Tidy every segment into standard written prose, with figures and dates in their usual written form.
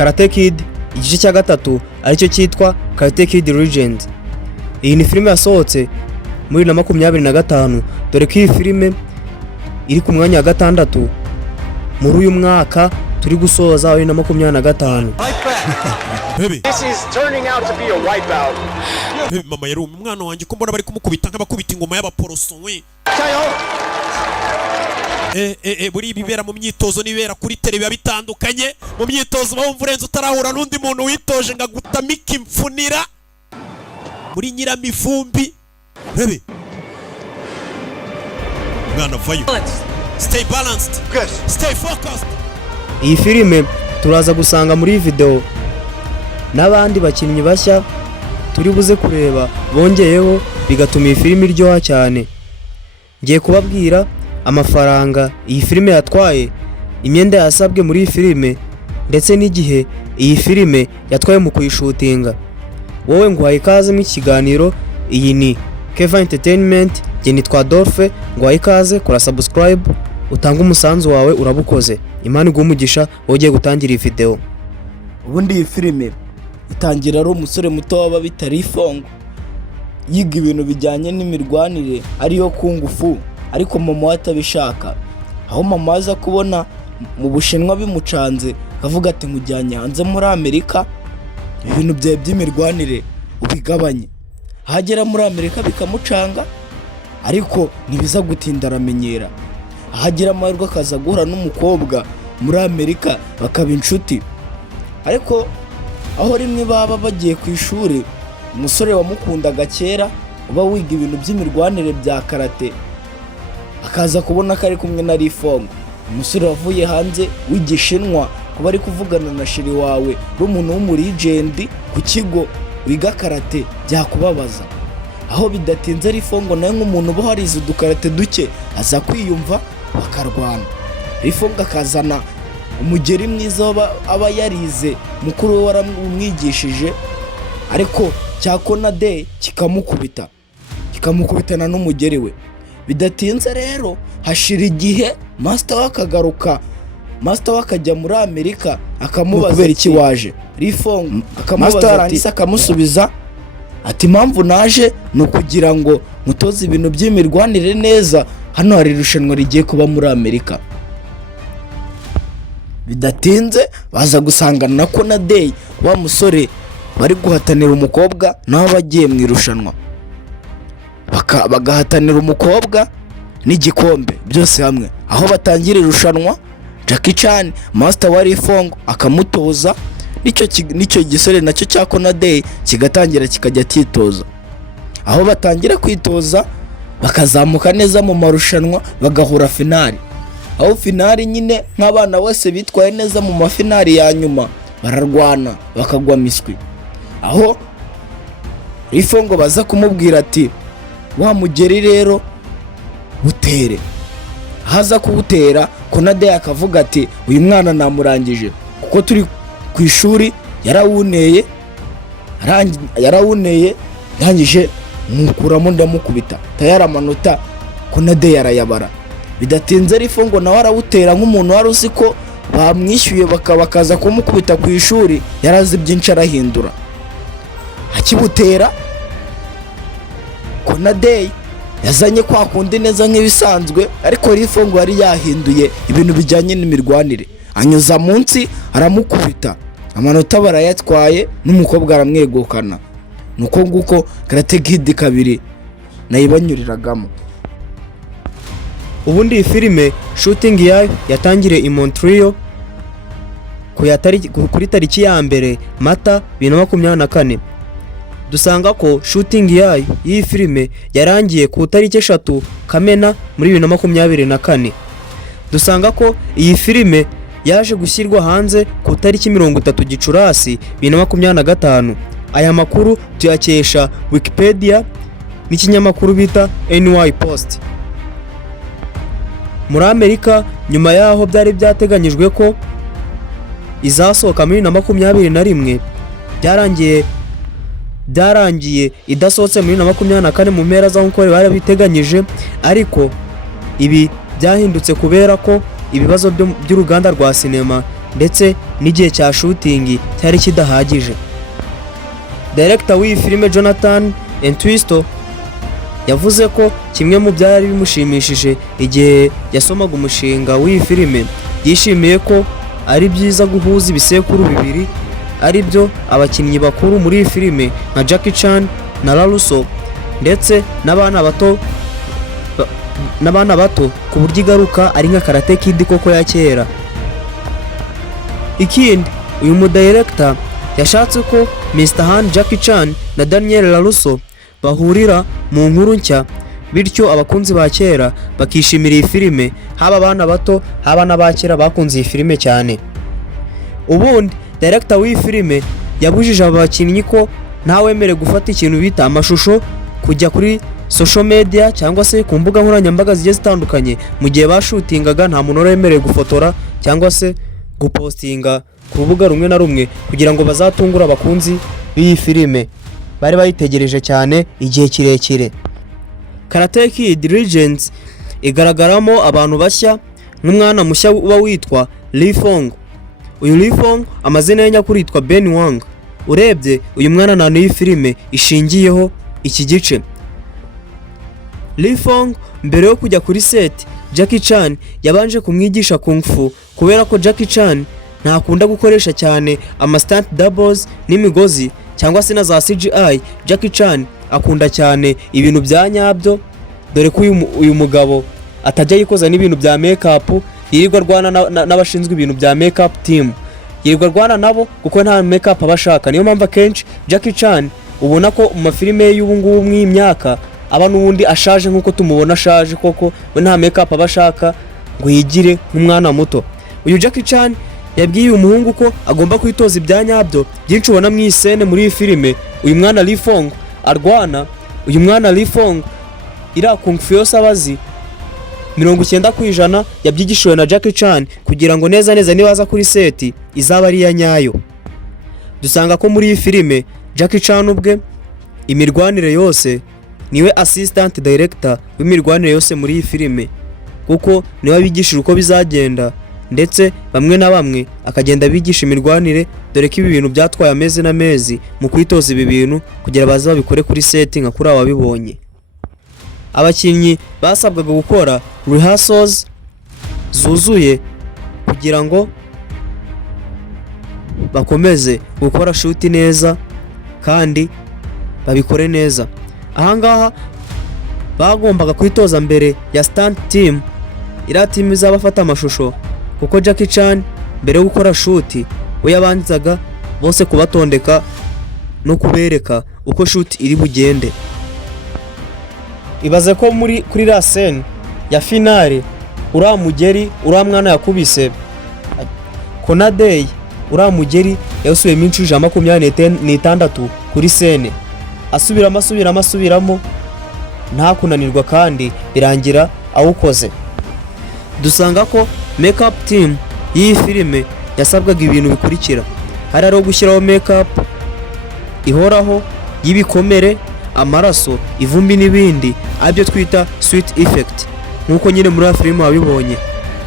Karate Kid igice cya gatatu aricyo cyitwa Karate Kid Legend. Iyi ni filime yasohotse muri 2025, dore ko iyi filime iri ku mwanya wa gatandatu muri uyu mwaka turi gusoza wa 2025. This is turning out to be a wipeout. Mama yari umwana wanjye ko mbona bari kumukubita nk'abakubita ingoma y'abaporoso we. Buri ibibera mu myitozo nibera kuri televiziyo bitandukanye. Mu myitozo bawumva urenze utarahura n'undi muntu witoje ngagutamika imfunira muri nyiramivumbi. Bebe mwana vayo. Stay balanced. Good. Stay focused. Iyi filime turaza gusanga muri video n'abandi bakinnyi bashya turi buze kureba bongeyeho bigatuma iyi filime iryoha cyane. Ngiye kubabwira amafaranga iyi filime yatwaye, imyenda yasabwe muri iyi filime, ndetse n'igihe iyi filime yatwaye mu kuyishutinga. Wowe nguhaye ikaze mu kiganiro. Iyi ni Keva Entertainment, jye nitwa Adolphe. Nguhaye ikaze, kora subscribe, utanga umusanzu wawe urabukoze. Imana iguhe umugisha wogiye gutangira iyi video. Ubundi iyi filime itangira ari umusore muto waba bitari fongo yiga ibintu bijyanye n'imirwanire ariyo kungufu, ariko mama we atabishaka. Aho mama aza kubona mu Bushinwa bimucanze, akavuga ati mujyanye hanze muri Amerika ibintu byawe by'imirwanire ubigabanye. Ahagera muri Amerika bikamucanga, ariko ntibiza gutinda aramenyera. Ahagera amahirwe akaza guhura n'umukobwa muri Amerika bakaba inshuti. Ariko aho rimwe baba bagiye ku ishuri, umusore wamukundaga kera uba wiga ibintu by'imirwanire bya karate akaza kubona ko ari kumwe na Rifongo, umusore wavuye hanze w'igishinwa, kuba ari kuvugana na shiri wawe n'umuntu w'umurigendi ku kigo wiga karate byakubabaza. Aho bidatinze Rifongo nawe nk'umuntu uba harize udukarate duke aza kwiyumva bakarwana. Rifongo akazana umugeri mwiza aba yarize mukuru we waramwigishije, ariko cyakona de kikamukubitana n'umugeri we. Bidatinze rero hashira igihe master we akagaruka. Master we akajya muri Amerika akamubaza iki waje. Rifongo akamubaza ati akamusubiza ati impamvu naje ni ukugira ngo mutoze ibintu by'imirwanire neza, hano hari irushanwa rigiye kuba muri Amerika. Bidatinze baza gusangana na Kona Day, wa musore bari guhatanira umukobwa naho bagiye mu irushanwa, bagahatanira umukobwa n'igikombe byose hamwe. Aho batangira irushanwa, Jackie Chan master wa Rifongo akamutoza, nicyo gisore nacyo cya Kona Day kigatangira kikajya cyitoza. Aho batangira kwitoza bakazamuka neza mu marushanwa bagahura finali. Aho finali nyine nk'abana wese bitwaye neza mu mafinali ya nyuma bararwana bakagwa miswi. Aho Rifongo baza kumubwira ati wa mugeri rero butere. Haza kuwutera Kona Day akavuga ati uyu mwana namurangije, kuko turi ku ishuri yarawuneye yangije mukuramo ndamukubita tayari amanota Kona Day arayabara. Bidatinze Rifongo nawe arawutera nk'umuntu wari uzi ko bamwishyuye bakaza kumukubita ku ishuri, yarazi byinshi arahindura. Akibutera Kona Day yazanye kwa kundi neza nk'ibisanzwe, ariko Rifongo yari yahinduye ibintu bijyanye n'imirwanire. Anyuza munsi aramukubita, amanota barayatwaye n'umukobwa aramwegukana. Nuko nguko Karate Kid 2 nayibanyuriragamo. Ubundi iyi filime shooting yayo yatangiriye i Montreal kuri tariki ya mbere Mata 2024. Dusanga ko shooting yayo iyi filime yarangiye ku tariki 3 Kamena muri 2024. Dusanga ko iyi filime yaje gushyirwa hanze ku tariki 30 Gicurasi 2025. Aya makuru tuyakesha Wikipedia n'ikinyamakuru bita NY Post. Muri Amerika nyuma yaho byari byateganyijwe ko izasohoka muri 2021, byarangiye idasohotse muri 2024 mu mpera za nk'uko bari biteganyije. Ariko ibi byahindutse kubera ko ibibazo by'uruganda rwa sinema ndetse n'igihe cya shooting cyari kidahagije. Director w'iyi filime Jonathan Entwistle yavuze ko kimwe mu byari bimushimishije igihe yasomaga umushinga w'iyi filime, yishimiye ko ari byiza guhuza ibisekuru bibiri ari byo abakinnyi bakuru muri iyi filime nka Jackie Chan na La Russo ndetse n'abana bato ku buryo igaruka ari nka Karate Kid koko ya kera. Ikindi uyu mudirector yashatse ko Mr. Han, Jackie Chan na Daniel La Russo bahurira mu nkuru nshya, bityo abakunzi ba kera bakishimira iyi filime, haba abana bato haba n'abakera bakunze iyi filime cyane. Ubundi director w'iyi filime yabujije aba bakinnyi ko ntawemere gufata ikintu bita amashusho kujya kuri social media cyangwa se ku mbuga nkoranyambaga zigiye zitandukanye mu gihe bashutingaga. Nta muntu wemerewe gufotora cyangwa se gupostinga ku rubuga rumwe na rumwe kugira ngo bazatungura abakunzi b'iyi filime bari bayitegereje cyane igihe kirekire. Karate Kid Legends igaragaramo abantu bashya nk'umwana mushya uba witwa Lee Fong. Uyu Lee Fong amazina ye nyakuri yitwa Ben Wang. Urebye uyu mwana nta n'iyi filime ishingiyeho iki gice. Lee Fong mbere yo kujya kuri set Jackie Chan yabanje kumwigisha kung fu kubera ko Jackie Chan ntakunda gukoresha cyane stunt doubles n'imigozi cyangwa se na za CGI. Jackie Chan akunda cyane ibintu bya nyabyo, dore ko uyu mugabo atajya yikoza n'ibintu bya makeup, yirirwa rwana n'abashinzwe ibintu bya makeup team, yirirwa rwana nabo kuko nta makeup abashaka. Niyo mpamvu akenshi Jackie Chan ubona ko mu mafilime y'ubu ngubu mw'imyaka aba n'ubundi ashaje nk'uko tumubona ashaje, koko we nta makeup abashaka ngo yigire nk'umwana muto. Uyu Jackie Chan yabwiye umuhungu ko agomba kwitoza ibya nyabyo byinshi ubona mu isene muri iyi filime. Uyu mwana Lee Fong arwana, uyu mwana Lee Fong ira kung fu yose abazi 90% yabyigishijwe na Jackie Chan kugira ngo neza nibaza kuri seti izaba ari ya nyayo. Dusanga ko muri iyi filime Jackie Chan ubwe imirwanire yose niwe assistant director w'imirwanire yose muri iyi filime, kuko niwe abigishije uko bizagenda ndetse bamwe na bamwe akagenda bigisha imirwanire, dore ko ibi bintu byatwaye amezi n'amezi mu kwitoza ibi bintu kugira baze babikore kuri setting nka kuri ababibonye. Abakinnyi basabwaga gukora rehearsals zuzuye kugira ngo bakomeze gukora shoot neza kandi babikore neza. Ahangaha bagombaga kwitoza mbere ya stunt team, ira team izabafata amashusho, kuko Jackie Chan mbere yo gukora shoot we yabanzaga bose kubatondeka no kubereka uko shoot iri bugende. Ibaze ko kuri la scene ya finale uramugeri uramwana yakubise Konadei, uramugeri yasubiye minshi 26 kuri scene, asubiramo nta kunanirwa kandi birangira awukoze. Dusanga ko makeup team y'iyi filime yasabwaga ibintu bikurikira: hari ari gushyiraho makeup ihoraho y'ibikomere, amaraso, ivumbi n'ibindi, abyo twita sweet effect nkuko nyine muri filime wabibonye.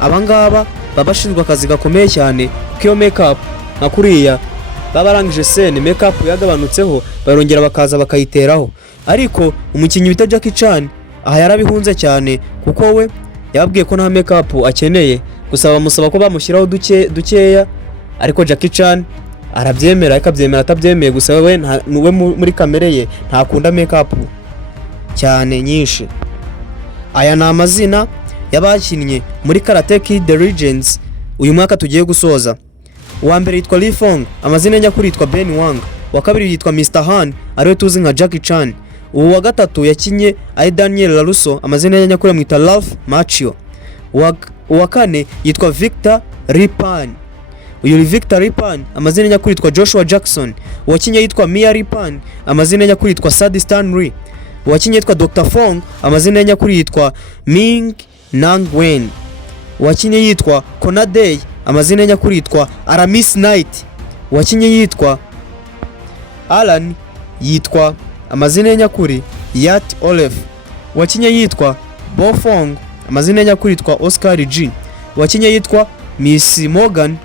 Abangaba babashinzwe akazi gakomeye cyane kuko iyo makeup nka kuriya babarangije scene makeup yagabanutseho barongera bakaza bakayiteraho. Ariko umukinnyi bita Jackie Chan aha yarabihunze cyane kuko we yababwiye ko nta makeup akeneye, gusa bamusaba ko bamushyiraho dukeya, ariko Jackie Chan arabyemera, akabyemera atabyemeye, gusa we muri kamere ye ntakunda makeup cyane nyinshi. Aya ni amazina y'abakinnye muri Karate Kid Legends uyu mwaka tugiye gusoza. Uwa mbere yitwa Lee Fong, amazina nyakuri yitwa Ben Wang. Uwa kabiri yitwa Mr. Han ariwe tuzi nka Jackie Chan. Uwa gatatu yakinye ari Daniel La Russo, amazina nyakuri amwita Ralph Macchio. Uwa kane yitwa Victor Ripan. Uyu Victor Ripan amazina nyakuri yitwa Joshua Jackson. Uwakinye yitwa Mia Ripan, amazina nyakuri yitwa Sadie Stanley. Uwakinye yitwa Dr. Fong, amazina nyakuri yitwa Ming Nang Wen. Uwakinye yitwa Konadei, amazina nyakuri yitwa Aramis Knight. Uwakinye yitwa Alan yitwa amazina nyakuri Yat Olef. Uwakinye yitwa Bo Fong, amazina nyakuri yitwa Oscar G. Uwakinye yitwa Miss Morgan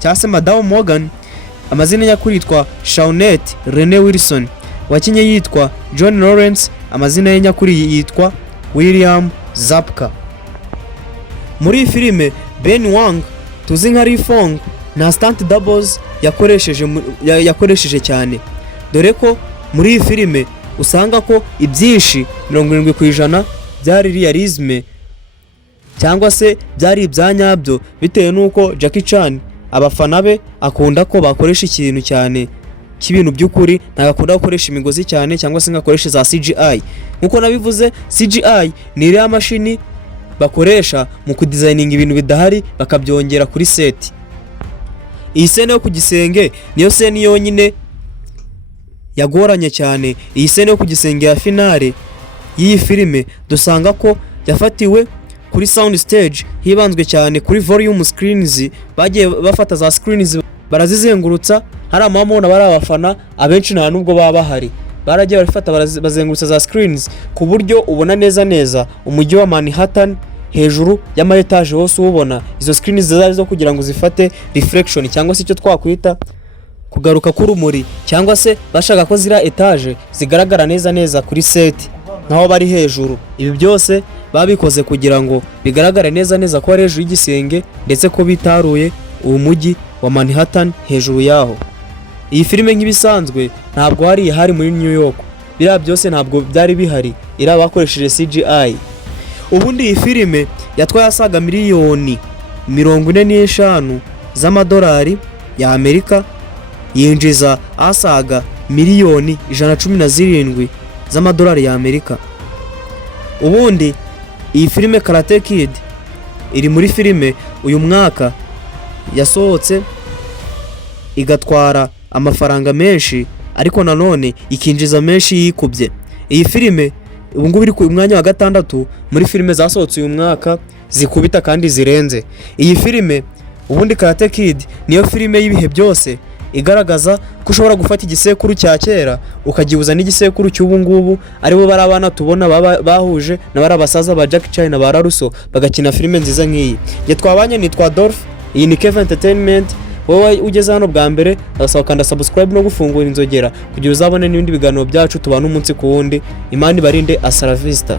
cyangwa se Madamu Morgan, amazina nyakuri yitwa Shawnette Rene Wilson, wakinye yitwa John Lawrence, amazina ye nyakuri yitwa William Zabka. Muri iyi filime Ben Wang tuzi nka Lee Fong nta stunt doubles yakoresheje cyane, dore ko muri iyi filime usanga ko ibyinshi 70% byari realisme cyangwa se byari ibyanyabyo, bitewe nuko Jackie Chan abafana be akunda ko bakoresha ikintu cyane cy'ibintu by'ukuri, ntagakunda gukoresha imigozi cyane cyangwa se ngakoresha za CGI. Nkuko nabivuze, CGI ni iriya mashini bakoresha mu kudesigninga ibintu bidahari bakabyongera kuri set. Iyi scene yo ku gisenge niyo scene yonyine yagoranye cyane. Iyi scene yo ku gisenge ya finale y'iyi filime dusanga ko yafatiwe kuri sound stage, hibanzwe cyane kuri volume screens. Bagiye bafata za screens barazizengurutsa, hari amamona bari abafana abenshi nta nubwo baba bahari, baragiye barifata bazengurutsa za screens ku buryo ubona neza umujyi wa Manhattan hejuru y'ama etage hose ubona. Izo screens zari zo kugira ngo zifate reflection cyangwa se icyo twakwita kugaruka k'urumuri, cyangwa se bashaka ko zira etage zigaragara neza kuri set naho bari hejuru. Ibi byose babikoze kugira ngo bigaragare neza ko ari hejuru y'igisenge, ndetse ko bitaruye uwo mujyi wa Manhattan hejuru yaho. Iyi filime nk'ibisanzwe ntabwo hari muri New York, biriya byose ntabwo byari bihari, ira bakoresheje CGI. Ubundi iyi filime yatwaye asaga miliyoni 45 z'amadolari ya Amerika, yinjiza asaga miliyoni 117 z'amadolari ya Amerika. Ubundi iyi filime Karate Kid iri muri filime uyu mwaka yasohotse igatwara amafaranga menshi, ariko nanone ikinjiza menshi yikubye. Iyi filime ubu ngubu iri ku mwanya wa 6 muri filime zasohotse uyu mwaka zikubita kandi zirenze. Iyi filime ubundi Karate Kid niyo filime y'ibihe byose igaragaza ko ushobora gufata igisekuru cya kera ukagibuza n'igisekuru cy'ubu ngubu, aribo bari abana tubona bahuje na bari abasaza ba Jackie Chan na ba Russo bagakina filime nziza nk'iyi. Nge twabanye nitwa Dolph, iyi ni Kevin Entertainment. Wowe ugeze hano bwa mbere ndasaba kanda subscribe no gufungura inzogera kugira uzabone n'ibindi biganiro byacu tubana umunsi ku wundi. Imana ibarinde, Asala Vista.